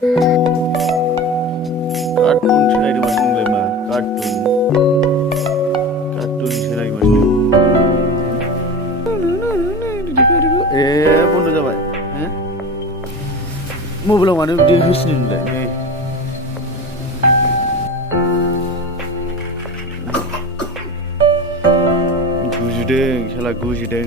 cartoon सोलायदोंमोन नोंलाय मा कार्टुन सोलायदोंमोन ए बन्द जाबाय मबाइलाव मानो बिदि होसिनो नोंलाय गुजुदों साला गुजुदों